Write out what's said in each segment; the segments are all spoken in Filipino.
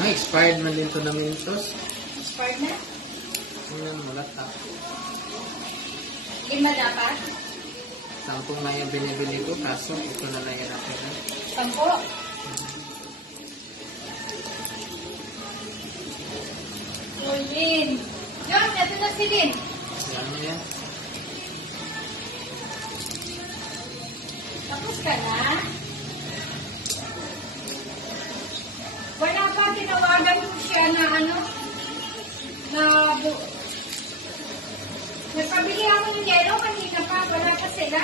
Ay, expired man din to na Mentos. Expired na? Tingnan mo, lata. Lima dapat? 10 na yung binibili ko, kaso ito na lang yung natin. 10. Lin. John, ito na si Lin. Yan mo yan. Tapos ka na? Wala pa, tinawagan ko siya na ano? Nagpabili ako ng yellow kanina pa. Wala pa sila.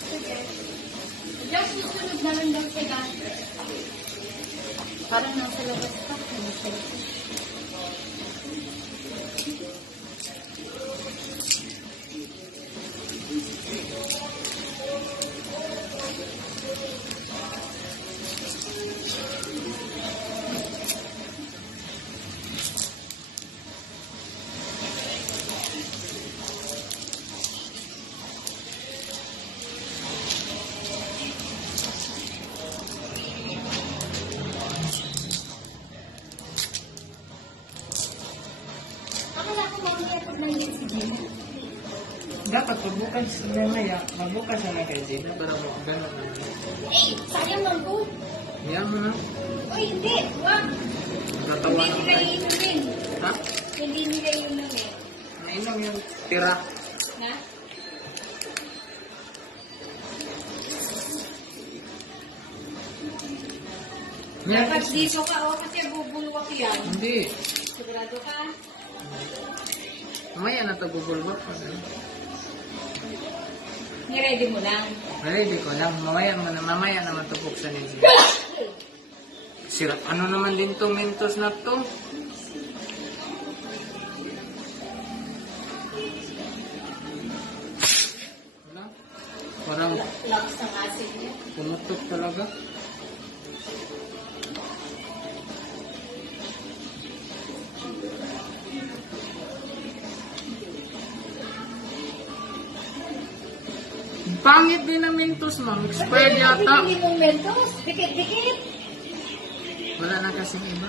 Sige. Just susunod na lang daw sila. Parang nasa labas pa. Dapat pagbukas mamaya, magbukas na kay Gina para mo gano'n na. Eh, sayang lang po. Yan mo na. Uy, hindi. Wag. Natawa Hindi ng nila tayo. inumin. Ha? Hindi nila inumin. Nainom yung tira. Na? Yan. Dapat dito ka, kasi bubulwak yan. Hindi. Sigurado ka? Mamaya na ito bubulbak. Niready mo lang. Ready ko lang. Mamaya naman ito buksan ni Gina. Sira. Ano naman din to Mentos na to? Wala. Parang Lakas ng acid niya. pumutok talaga. Pangit din ang Mentos, ma'am. Expired yata. Hindi mong mentos. Dikit-dikit. Wala na kasing iba.